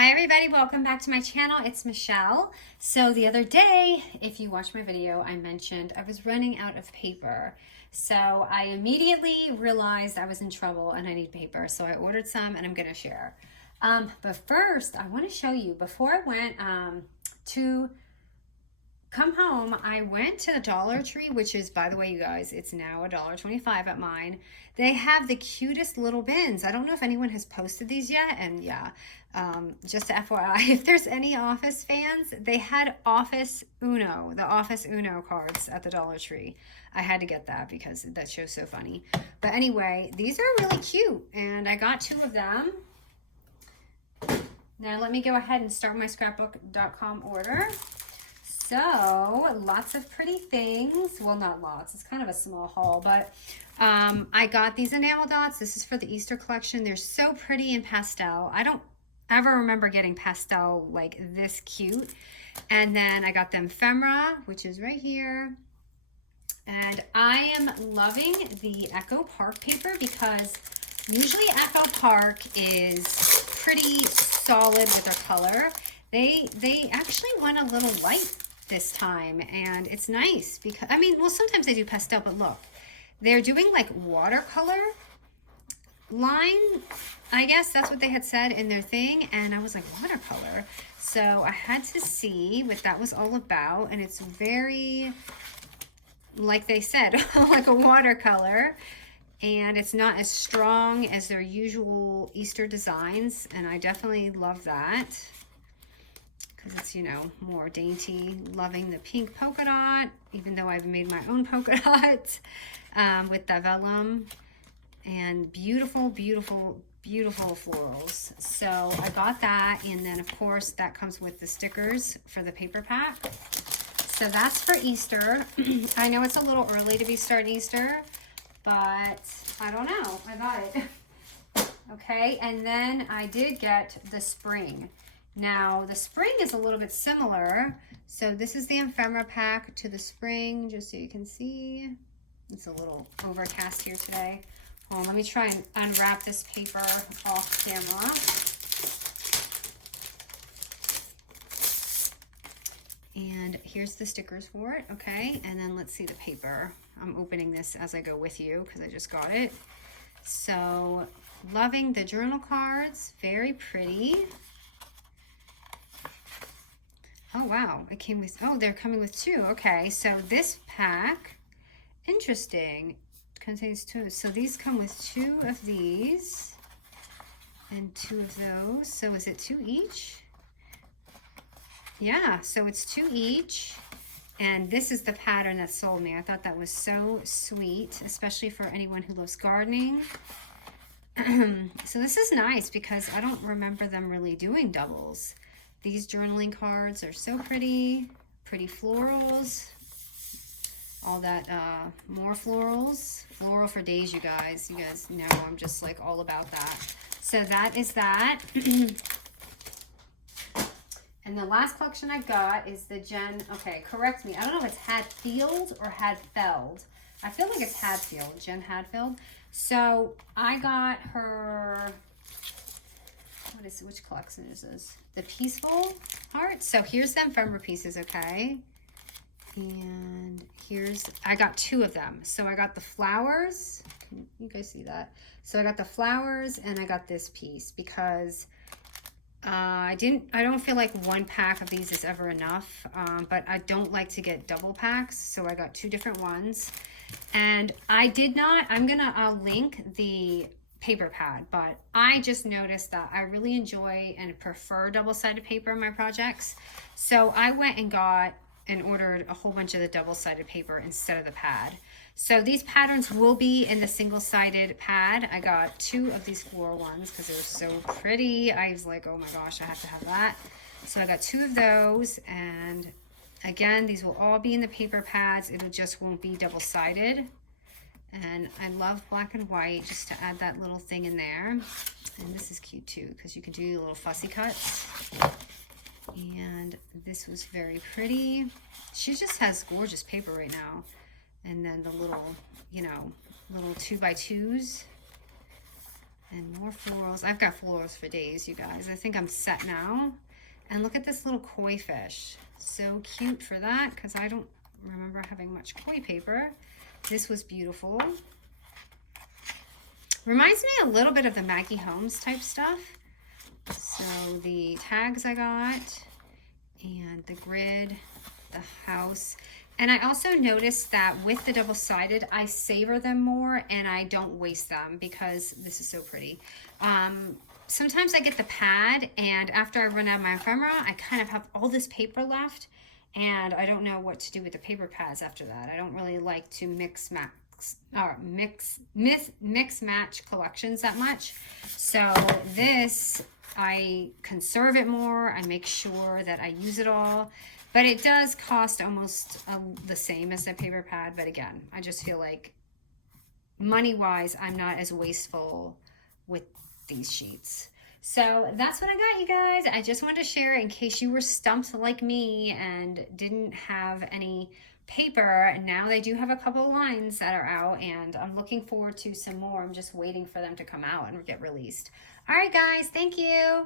Hi everybody, welcome back to my channel. It's Michelle. So the other day, if you watched my video, I mentioned I was running out of paper. So I immediately realized I was in trouble and I need paper. So I ordered some and I'm gonna share. But first, I wanna show you, before I went to come home, I went to the Dollar Tree, which is, by the way, you guys, it's now $1.25 at mine. They have the cutest little bins. I don't know if anyone has posted these yet, and yeah, just FYI, if there's any Office fans, they had the Office Uno cards at the Dollar Tree. I had to get that because that show's so funny. But anyway, these are really cute, and I got 2 of them. Now let me go ahead and start my scrapbook.com order. So, lots of pretty things. Well, not lots. It's kind of a small haul, but I got these enamel dots. This is for the Easter collection. They're so pretty in pastel. I don't ever remember getting pastel like this cute. And then I got the ephemera, which is right here. And I am loving the Echo Park paper because usually Echo Park is pretty solid with their color. They actually went a little light this time, and it's nice because, I mean, well, sometimes they do pastel, but look, they're doing like watercolor line. I guess that's what they had said in their thing, and I was like, watercolor? So I had to see what that was all about, and it's very, like they said, like a watercolor, and it's not as strong as their usual Easter designs, and I definitely love that because it's, you know, more dainty. Loving the pink polka dot, even though I've made my own polka dot with the vellum, and beautiful, beautiful, beautiful florals. So I got that, and then of course that comes with the stickers for the paper pack. So that's for Easter. I know it's a little early to be starting Easter, but I don't know, I got it. Okay, and then I did get the spring. Now, the spring is a little bit similar. So this is the ephemera pack to the spring, just so you can see. It's a little overcast here today. Hold on, let me try and unwrap this paper off camera. And here's the stickers for it, okay? And then let's see the paper. I'm opening this as I go with you because I just got it. So, loving the journal cards, very pretty. Oh, wow, it came with, oh, they're coming with 2. Okay, so this pack, interesting, contains 2. So these come with 2 of these and 2 of those. So is it 2 each? Yeah, so it's 2 each. And this is the pattern that sold me. I thought that was so sweet, especially for anyone who loves gardening. So this is nice because I don't remember them really doing doubles. These journaling cards are so pretty, pretty florals, all that, more florals, floral for days, you guys. You guys know I'm just like all about that. So that is that. And the last collection I got is the okay, correct me. I don't know if it's Hadfield or Hadfeld. I feel like it's Hadfield, Jen Hadfield. So I got her, which collection is this? The Peaceful Heart. So here's the ephemera pieces, okay? And I got 2 of them. So I got the flowers. Can you guys see that? So I got the flowers and I got this piece because I don't feel like 1 pack of these is ever enough, but I don't like to get double packs. So I got 2 different ones. And I'm gonna link the paper pad, but I just noticed that I really enjoy and prefer double-sided paper in my projects. So I went and ordered a whole bunch of the double-sided paper instead of the pad. So these patterns will be in the single-sided pad. I got 2 of these floral ones because they were so pretty. I was like, oh my gosh, I have to have that. So I got 2 of those, and again, these will all be in the paper pads. It just won't be double-sided. And I love black and white, just to add that little thing in there. And this is cute too, because you can do little fussy cuts. And this was very pretty. She just has gorgeous paper right now. And then the little, you know, little 2x2s. And more florals. I've got florals for days, you guys. I think I'm set now. And look at this little koi fish. So cute for that, because I don't remember having much koi paper. This was beautiful. Reminds me a little bit of the Maggie Holmes type stuff. So the tags I got, and the grid, the house. And I also noticed that with the double-sided, I savor them more and I don't waste them because this is so pretty. Sometimes I get the pad, and after I run out of my ephemera, I kind of have all this paper left, and I don't know what to do with the paper pads after that. I don't really like to mix match collections that much. So this, I conserve it more. I make sure that I use it all. But it does cost almost the same as the paper pad. But again, I just feel like money-wise, I'm not as wasteful with these sheets. So that's what I got, you guys. I just wanted to share in case you were stumped like me and didn't have any paper. Now they do have a couple of lines that are out, and I'm looking forward to some more. I'm just waiting for them to come out and get released. All right, guys. Thank you.